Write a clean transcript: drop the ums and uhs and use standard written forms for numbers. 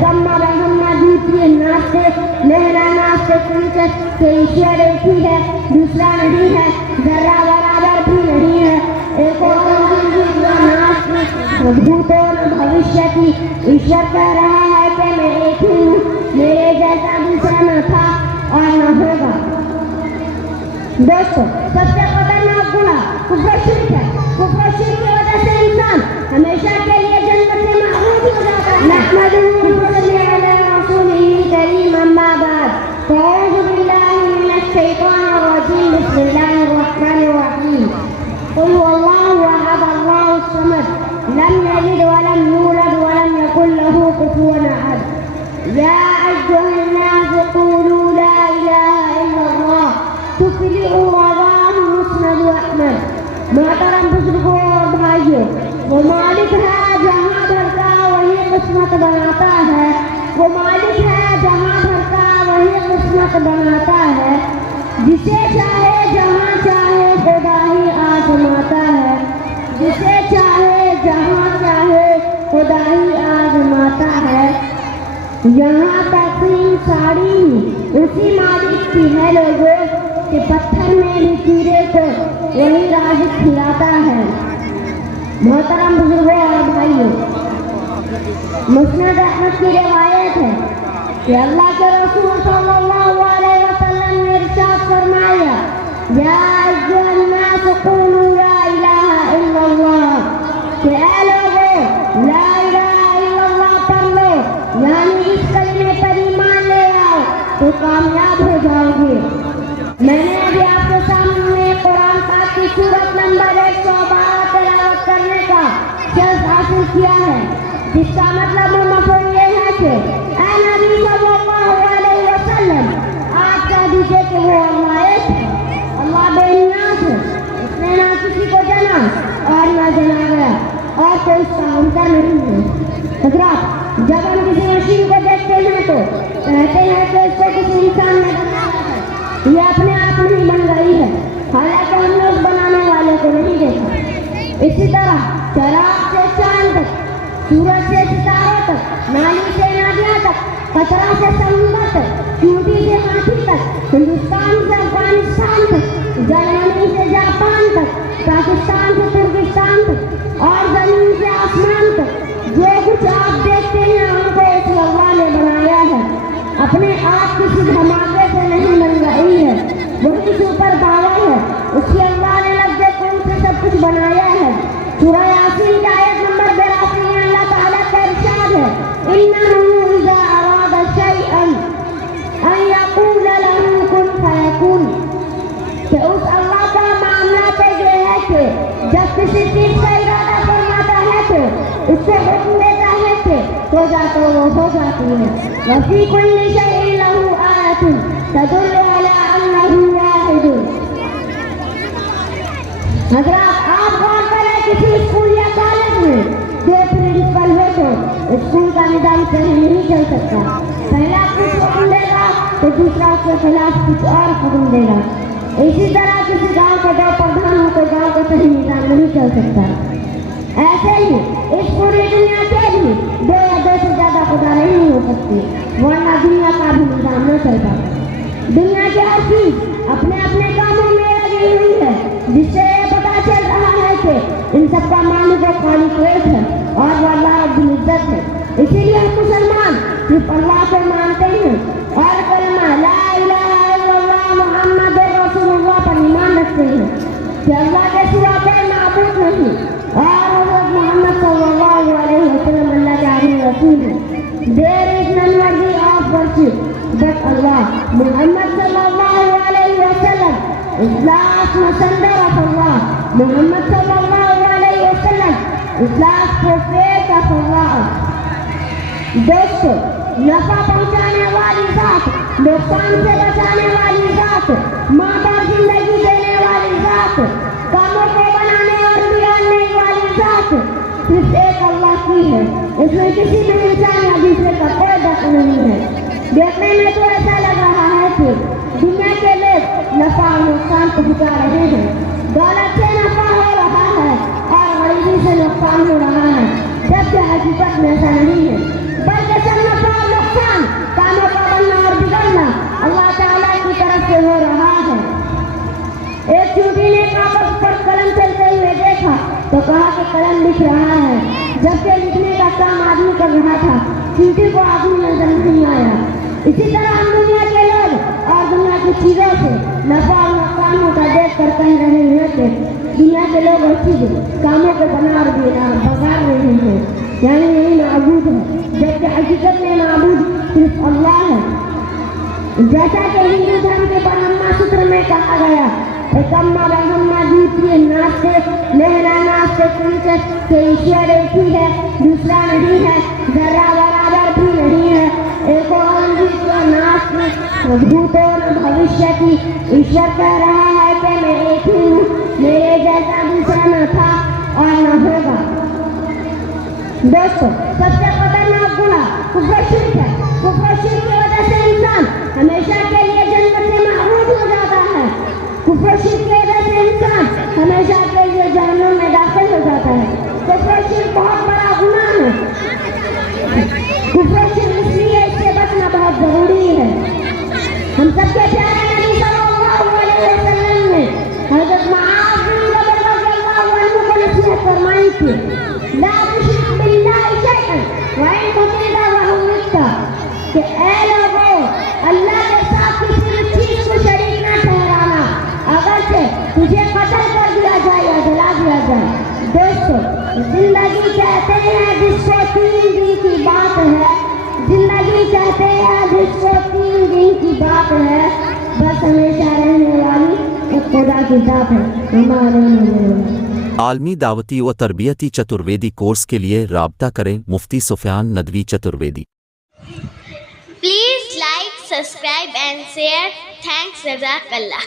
کما رحمہ دوسری ناس سے میرا ناس سے کنچت کہ ایشور ایک ہی ہے دوسرا نہیں ہے ذرہ برابر بھی نہیں ہے ایک اور ناس میں بھوتوں بھوشیہ کی ایشور کہہ رہا ہے کہ میں ایک ہی ہوں میرے جیسا دوسرا نہ تھا اور نہ ہوگا. دوستو سب سے خطرناک گناہ کفر شرک ہے. کفر شرک کی وجہ سے انسان ہمیشہ کے لیے جنت سے محروم ہو جاتا ہے. نحمدہ ونصلی علی رسولہ الکریم اما بعد فاعوذ باللہ من الشیطان الرجیم بسم اللہ الرحمن الرحیم قل هو اللہ احد اللہ الصمد لم یلد ولم یولد ولم یکن له کفوا احد. یا ایھا الناس قولوا لا الہ الا اللہ تفلحوا رواه مسند احمد. محترم بزرگوں اور بھائیوں وہ مالک ہے جہاں بھر کا وہی قسمت بناتا ہے. وہ مالک ہے جہاں بھر کا وہی قسمت بناتا ہے. جسے چاہے جہاں چاہے خدا ہی آزماتا ہے. جسے چاہے جہاں چاہے خدا ہی آزماتا ہے. یہاں تقسیم ساری اسی مالک کی ہے لوگوں کہ پتھر میں بھی کیڑے کو وہی رازق کھلاتا ہے. محترم بزرگوں اور بھائیوں مسند احمد کی روایت ہے کہ اللہ کے رسول صلی اللہ علیہ وسلم نے ارشاد فرمایا یا ایھا الناس قولوا لا الہ الا اللہ کہ اے لوگوں لا الہ الا اللہ پڑھ لو یعنی اس کلمے پر ایمان لے آؤ تو کامیاب ہو جاؤ گے. میں نے ابھی آپ کے سامنے قرآن پاک کی سورت نمبر 112 تلاوت کرنے کا شرف حاصل کیا ہے جس کا مطلب و مفہوم یہ ہے کہ اے نبی صلی اللہ علیہ وسلم آپ کہہ دیجئے کہ وہ اللہ ایک ہے. اللہ بے نیاز ہے. اس نے نہ کسی کو جنا اور نہ جنا گیا اور کوئی اس کا ہمسر نہیں ہے. حضرات جب ہم کسی مشین کو دیکھتے ہیں تو کہتے ہیں کہ اس کو کسی انسان نے بنایا ہے. یہ اپنے آپ نہیں بن گئی ہے حالانکہ ہم نے اس بنانے والے کو نہیں دیکھا. اسی طرح چراغ سے چاند تک سورج سے ستاروں تک نالی سے ندیاں تک قطرہ سے سمندر تک چونٹی سے ہاتھی تک ہندوستان سے افغانستان تک جرمنی سے جاپان تک پاکستان سے ترکستان تک اور زمین سے آسمان تک جو کچھ آپ دیکھتے ہیں ہم کو اس اللہ نے بنایا ہے. اپنے آپ کسی دھماکے سے نہیں بن گئی ہے. وہی سپر پاور ہے. اسی اللہ نے لفظ کن سے سب کچھ بنایا ہے. سورہ یاسین کی آیت نمبر 82 میں اللہ تعالیٰ کا ارشاد ہے انہ اذا اراد شیئا ان یقول له کن فیکون کہ اس اللہ کا معاملہ تو یہ ہے کہ جب کسی چیز کا ارادہ فرماتا ہے تو اس سے حکم دیتا ہے کہ ہو جاتا وہ ہو جاتی ہے. وفی کل شیء له آیۃ تدل علی انہ واحد. حضرات آپ غور کریں کسی اسکول یا کالج میں جو پرنسپل ہو تو اسکول کا نظام صحیح نہیں چل سکتا. پہلا کچھ حکم دے گا تو دوسرا اس کے خلاف کچھ اور حکم دے گا. اسی طرح کسی گاؤں کا جو پردھان ہو تو گاؤں کا صحیح نظام نہیں چل سکتا. ایسے ہی اس پوری دنیا کے بھی 2 یا 2 سے زیادہ خدا نہیں ہو سکتے ورنہ دنیا کا بھی نظام نہ چل پاتا. دنیا کی ہر چیز اپنے اپنے کاموں میں لگی ہوئی ہے جس سے یہ پتا چل رہا ہے کہ ان سب کا مالک و خالق ایک ہے اور وہ اللہ رب العزت ہے. اسی لیے ہم مسلمان صرف اللہ کو مانتے ہیں اور کلمہ لا الہ الا اللہ محمد رسول اللہ پر ایمان رکھتے ہیں کہ اللہ کے سوا کوئی معبود نہیں اور حضرت محمد صلی اللہ علیہ وسلم اللہ کے آخری رسول ہیں. There is none worthy of worship but Allah. Muhammad sallallahu alayhi wa sallam is last messenger of Allah. Muhammad sallallahu alayhi wa sallam is last prophet of Allah. دوستو نفع پہنچانے والی ذات نقصان سے بچانے والی ذات ماں باپ زندگی دینے والی ذات کاموں کو بنانے اور بگاڑنے والی ذات صرف ایک اللہ کی ہے. اس میں کسی بھی انسان یا دوسرے کا کوئی دخل نہیں ہے. دیکھنے میں تو ایسا لگ رہا ہے کہ دنیا کے لوگ نفع اور نقصان پہنچا رہے ہیں. دولت سے نفع ہو رہا ہے اور غریبی سے نقصان ہو رہا ہے جبکہ حقیقت میں ایسا نہیں ہے بلکہ سب نفع کہا کہ قلم لکھ رہا ہے، جبکہ لکھنے کا کام آدمی کر رہا تھا، چیٹی کو آدمی نظر نہیں آیا۔ اسی طرح ہم دنیا کے لوگ اور دنیا کی چیزوں سے نفع اور نقصان ہوتا دیکھ کر کہہ رہے ہیں کہ دنیا کے لوگ اور چیزیں کاموں کو بنا اور بگاڑ رہے ہیں، یعنی یہی معبود ہے، جبکہ حقیقت میں معبود صرف اللہ ہے۔ جیسا کہ ہندو دھرم کے برہما سوتر میں کہا گیا، ایکما برہما دوتیہ ناستے نہنا ناستے کنچت، کہ ایشور ایک ہی ہے، دوسرا نہیں ہے، ذرہ برابر بھی نہیں ہے، ایکو انوشو ناستے بھوتو نہ بھوشیتی۔ ایشور کہہ رہا ہے کہ میں ایک ہی ہوں، میرے جیسا دوسرا نہ تھا اور نہ ہوگا۔ دوستو، سب سے خطرناک گناہ کفر شرک ہے۔ کفر شرک کی وجہ سے انسان ہمیشہ کے لیے جنت سے محروم ہو جاتا ہے۔ کفر شرک کی وجہ سے انسان ہمیشہ کے لیے جہنم میں داخل ہو جاتا ہے۔ کفر شرک بہت بڑا گناہ ہے۔ کفر شرک اس لیے اس سے بچنا بہت ضروری ہے۔ ہم سب کے پیارے نبی صلی اللہ علیہ وسلم نے حضرت معاذ بن جبل رضی اللہ عنہ کو نصیحت فرمائی تھی، لا تشرک باللہ شیئا وإن قتلت وهو مشرک، کہ اے لوگوں، اللہ کے ساتھ کسی بھی چیز کو شریک نہ ٹھہرانا، اگرچہ تجھے قتل کر دیا جائے یا جلا دیا جائے۔ دوستو، زندگی کہتے ہیں جس کو 3 دن کی بات ہے، زندگی کہتے ہیں جس کو 3 دن کی بات ہے، بس ہمیشہ رہنے والی ایک خدا کی ذات ہے، ہمارے لیے۔ عالمی دعوتی و تربیتی چترویدی کورس کے لیے رابطہ کریں مفتی سفیان Nadwi Chaturvedi. Please like, subscribe and share. Thanks, Jazakallah.